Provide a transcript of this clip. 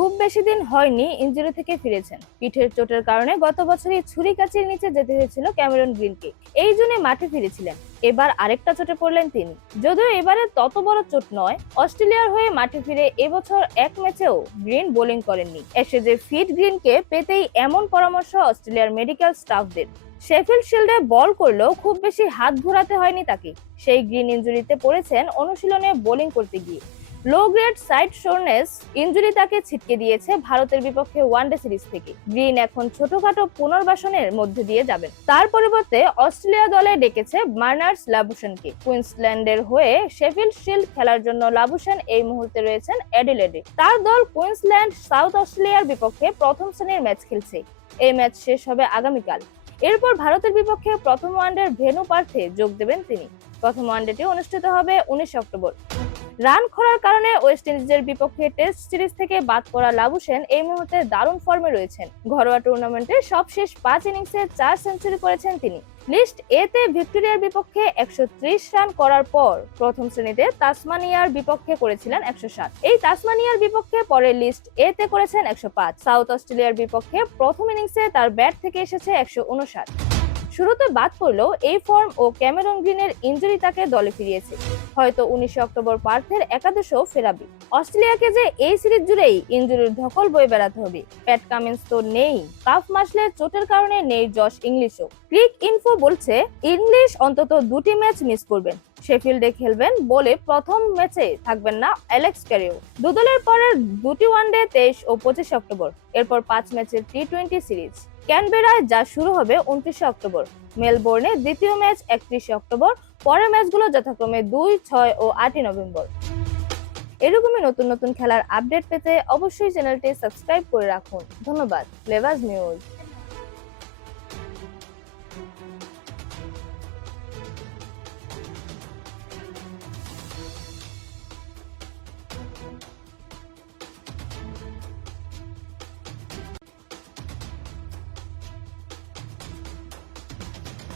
খুব বেশি দিন হয়নি ইঞ্জুরি থেকে ফিরেছেন। পিঠের চোটের কারণে গত বছরই ছুরি কাচির নিচে যেতে হয়েছিল ক্যামেরন গ্রিনকে। এই জন্য মাঠে ফিরেছিলেন। এবার আরেকটা চোটে পড়লেন তিনি। যদিও এবারে তত বড় চোট নয়, অস্ট্রেলিয়ার হয়ে মাঠে ফিরে এবছর এক ম্যাচেও গ্রিন বোলিং করেননি। এসে যে ফিট গ্রিনকে পেতেই এমন পরামর্শ অস্ট্রেলিয়ার মেডিকেল স্টাফদের। শেফিল্ড শিল্ডে বল করলেও খুব বেশি হাত ঘোরাতে হয়নি তাকে। সেই গ্রিন ইঞ্জুরিতে পড়েছেন অনুশীলনে বোলিং করতে গিয়ে। Low grade side soreness injury তাকে ছিটকে দিয়েছে ভারতের বিপক্ষে ওয়ানডে সিরিজ থেকে। গ্রিন এখন ছোটখাটো পুনর্বাসনের মধ্যে দিয়ে যাবেন। তার পরিবর্তে অস্ট্রেলিয়া দলে ডেকেছে মার্নার্স লাবুসেনকে কুইন্সল্যান্ডের হয়ে শেফিল্ড শিল্ড খেলার জন্য লাবুসেন এই মুহূর্তে রয়েছেন অ্যাডিলেডে। তার দল কুইন্সল্যান্ড, সাউথ অস্ট্রেলিয়ার বিপক্ষে প্রথম শ্রেণির ম্যাচ খেলছে। এই ম্যাচ শেষ হবে আগামীকাল। এরপর ভারতের বিপক্ষে প্রথম ওয়ানডের ভেনু পার্থে যোগ দেবেন তিনি। প্রথম ওয়ানডেটি অনুষ্ঠিত হবে উনিশ অক্টোবর। রান খরার কারণে ওয়েস্ট ইন্ডিজের বিপক্ষে টেস্ট সিরিজ থেকে বাদ পড়া লাবুসেন এই মুহূর্তে দারুণ ফর্মে রয়েছেন। ঘরোয়া টুর্নামেন্টে সবশেষ পাঁচ ইনিংসে চার সেঞ্চুরি করেছেন তিনি। লিস্ট এ তে ভিক্টোরিয়ার বিপক্ষে একশো ত্রিশ রান করার পর প্রথম শ্রেণীতে তাসমানিয়ার বিপক্ষে করেছিলেন একশো সাত এই তাসমানিয়ার বিপক্ষে পরে লিস্ট এ তে করেছেন একশো পাঁচ। সাউথ অস্ট্রেলিয়ার বিপক্ষে প্রথম ইনিংসে তার ব্যাট থেকে এসেছে একশো উনষাট শুরুতে বাদ পড়লেও এই ফর্ম ও ক্যামেরন গ্রিনের ইঞ্জুরি তাকে দলে ফিরিয়েছে। হয়তো উনিশে অক্টোবর পার্থের একাদশও ফেরাবি। অস্ট্রেলিয়াকে যে এই সিরিজ জুড়েই ইঞ্জুরির ধকল বয়ে বেড়াতে হবে, প্যাট কামিন্স তো নেই। কাফ মাসলে চোটের কারণে নেই জশ ইংলিশও। ক্রিক ইনফো বলছে, ইংলিশ অন্তত দুটি ম্যাচ মিস করবেন। শেফিল্ডে খেলবেন বলে প্রথম ম্যাচে থাকবেন না অ্যালেক্স ক্যারিও। দুদলের পরের দুটি ওয়ানডে তেইশ ও পঁচিশে অক্টোবর। এরপর পাঁচ ম্যাচের টি টোয়েন্টি সিরিজ। ক্যানবেরায় যা শুরু হবে উনত্রিশে অক্টোবর। মেলবোর্নে দ্বিতীয় ম্যাচ একত্রিশে অক্টোবর। পরের ম্যাচগুলো যথাক্রমে দুই, ছয় ও আটই নভেম্বর। এরকমই নতুন নতুন খেলার আপডেট পেতে অবশ্যই চ্যানেলটি সাবস্ক্রাইব করে রাখুন। ধন্যবাদ। Flavours news.